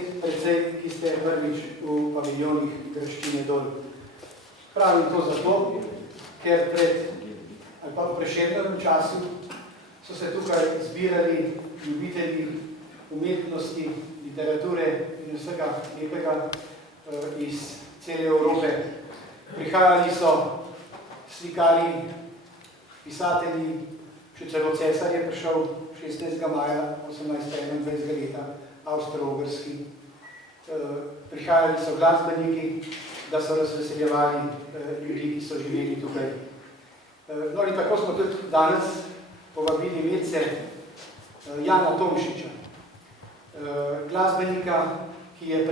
spet precej, ki ste prvič v paviljonih Graščine dol. Pravim to zato, ker v Prešernovem času so se tukaj zbirali ljubitelji umetnosti, literature in vsega lepega iz cele Evrope. Prihajali so slikari, pisatelji, še celo cesar je prišel 16. maja 1821 leta, avstro-ogrski. Prihajali so glasbeniki, da so razveseljevali ljudi, ki so živeli tukaj. No in tako smo tudi danes povabili medse Jana Tomšiča, glasbenika, ki je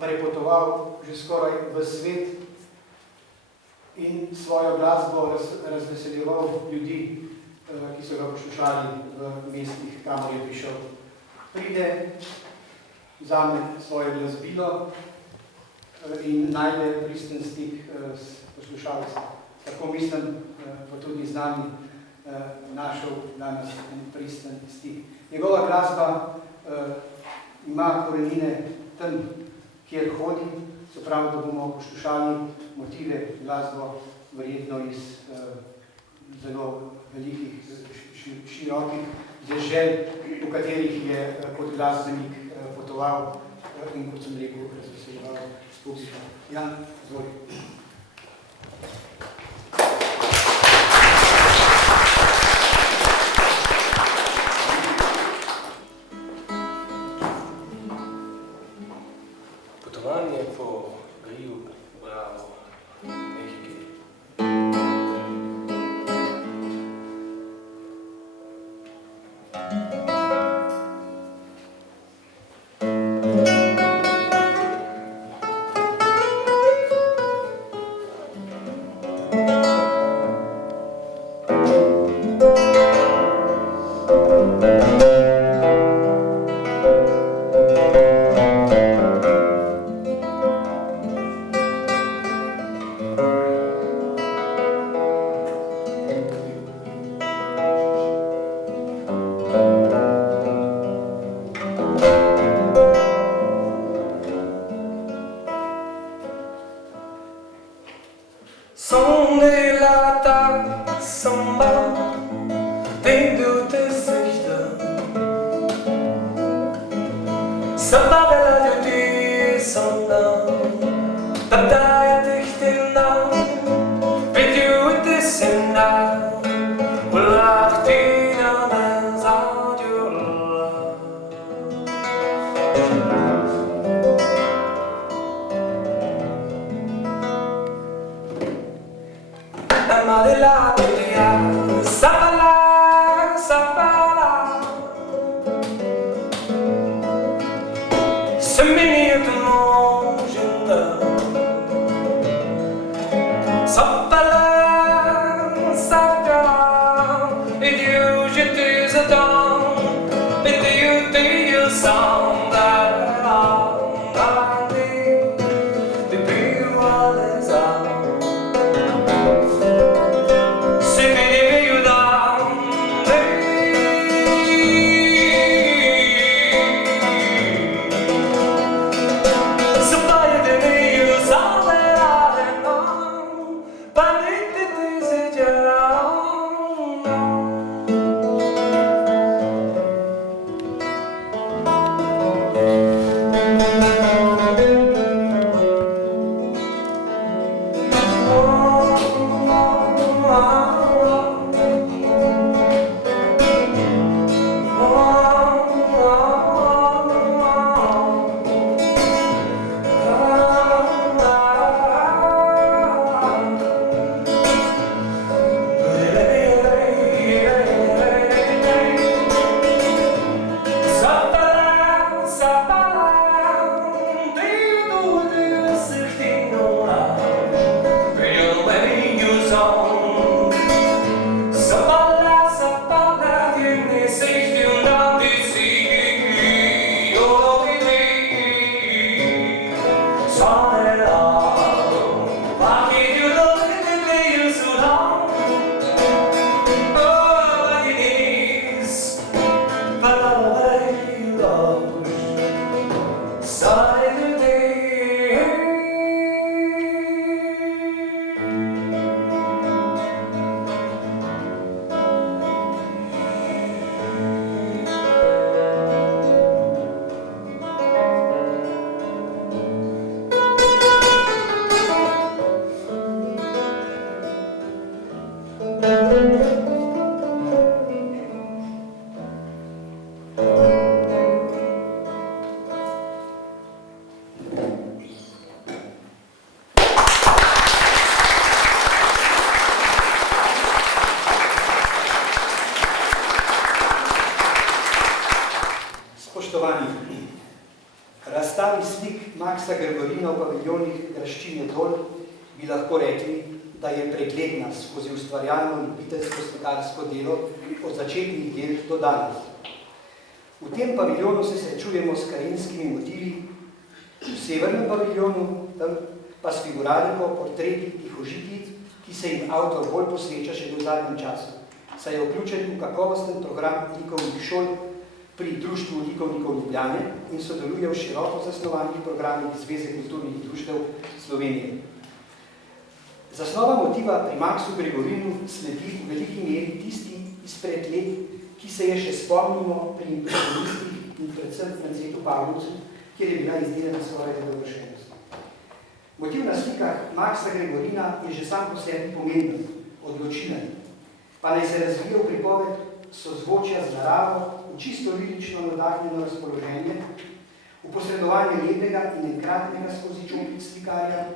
prepotoval že skoraj v svet in svojo glasbo razveseljeval ljudi, ki so ga poslušali v mestih, kamor je prišel. Pride, vzame svoje glasbilo in najde pristen stik s poslušalcem. Tako mislim, pa tudi z nami našel danes en pristen stik. Njegova glasba ima korenine tam, kjer hodi, se pravi, da bomo poslušali motive, glasbo, verjetno iz zelo velikih, širokih dežel, v katerih je kot glasbenik potoval in, kot sem rekel, razveseljeval publiko. Jan, izvoli. Potovanje po Rio Bravo, Mehiki. Sonne lata samba dentro te sexta Samba bella di sonda Tataia dichtina Video te senda Ulachtina menzadiola Amarela, sapala, sapala Semini tu nojenda Sapala, sapala Et Dieu, je te attends Et Dieu, te samba Depuis les armes razstavi slik Maxa Gregorina v paviljonih Graščine dol bi lahko rekli, da je pregledna skozi ustvarjalno ljubiteljsko slikarsko delo od začetnih del do danes. V tem paviljonu se srečujemo s krajinskimi motivi, v severnem paviljonu pa s figuraliko, portreti, tihožitji, ki se jim avtor bolj posveča še v zadnjem času, saj je vključen v kakovosten program likovnih šol pri Društvu likovnikov Ljubljane in sodeluje v široko zasnovanih programih Zveze kulturnih društev Slovenije. Zasnova motiva pri Maxu Gregorinu sledi v veliki meri tisti izpred let, ki se je še spomnimo pri impresionistih in predvsem Francetu Pavlovcu, kjer je bila izdelana skoraj dovršenost. Motiv na slikah Maxa Gregorina je že sam po sebi pomemben, odločilen, pa naj se razvije v pripoved sozvočja z naravo, v čisto lirično nadahnjeno razpoloženje, v posredovanje lepega in enkratnega skozi čopic slikarja,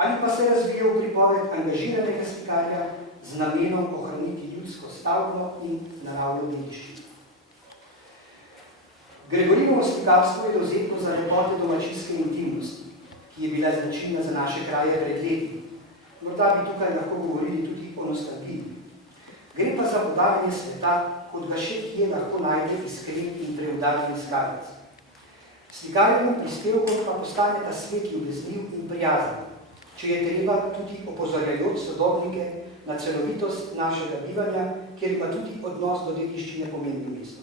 ali pa se razvije v pripoved angažiranega slikarja z namenom ohraniti ljudsko stavbno in naravno dediščino. Gregorinovo slikarstvo je dovzetno za lepote domačinske intimnosti, ki je bila značilna za naše kraje pred leti. Morda bi tukaj lahko govorili tudi o nostalgiji. Gre pa za podajanje sveta, kot ga še kje lahko najde iskren in preudarjen iskalec. Slikarjevim prispevkom pa postane ta svet ljubezniv in prijazen, če je treba tudi opozorjajoč sodobnike na celovitost našega bivanja, kjer pa tudi odnos do dediščine pomembno mesto.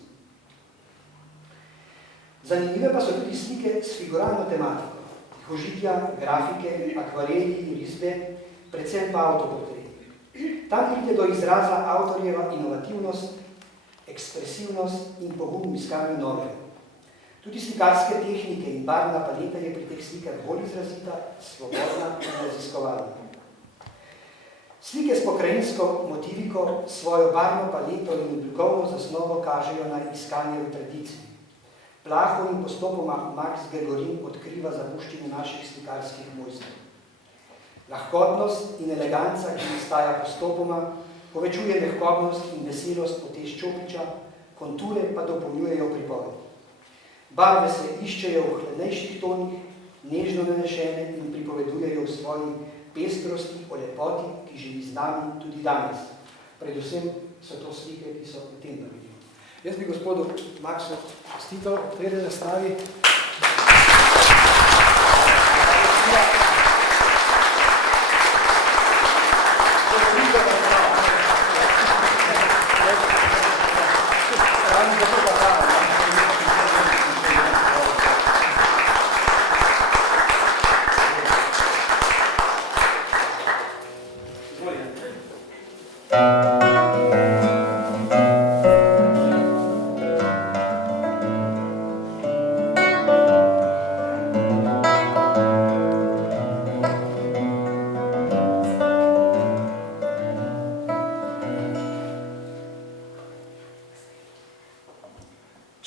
Zanimive pa so tudi slike s figuralno tematiko, tihožitja, grafike, akvareli, risbe, predvsem pa avtoportreti. Tam pride do izraza avtorjeva inovativnost, ekspresivnost in pogum v iskanju novega. Tudi slikarske tehnike in barvna paleta je pri teh slikah bolj izrazita, svobodna in raziskovalna. Slike s pokrajinsko motiviko svojo barvno paleto in oblikovno zasnovo kažejo na iskanje v tradiciji. Plaho in postopoma Max Gregorin odkriva zapuščino naših slikarskih mojstrov. Lahkotnost in eleganca, ki nastaja postopoma, povečuje mehkobnost in veselost potez Čopiča, konture pa dopolnjujejo pripoved. Barve se iščejo v hladnejših tonih, nežno nanešene in pripovedujejo v svoji pestrosti o lepoti, ki živi z nami tudi danes. Predvsem so to slike, ki so v tem paviljonu. Jaz bi gospodu Maxu čestital ob tej razstavi.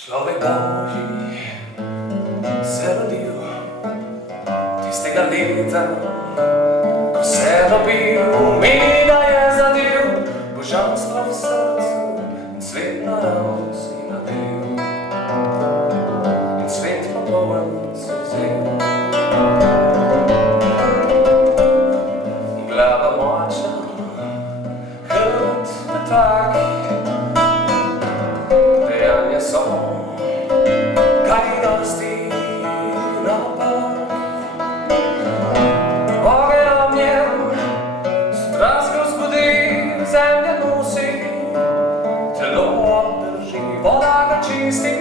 Človek Božji se rodil tistega leta, ko se dobil, meni da je zadel božanstvo v srcu in svet naravno si nadel in svet pa poln se vzel. Glava močna, hrbet tak, dejanja so kaj dosti napak. Ogen ob njem strast ko zbudi, zemlja nosi, telo obdrži, voda ga čisti,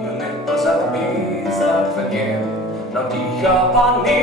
jo ne pozabi, zrak v njem navdiha pa ni.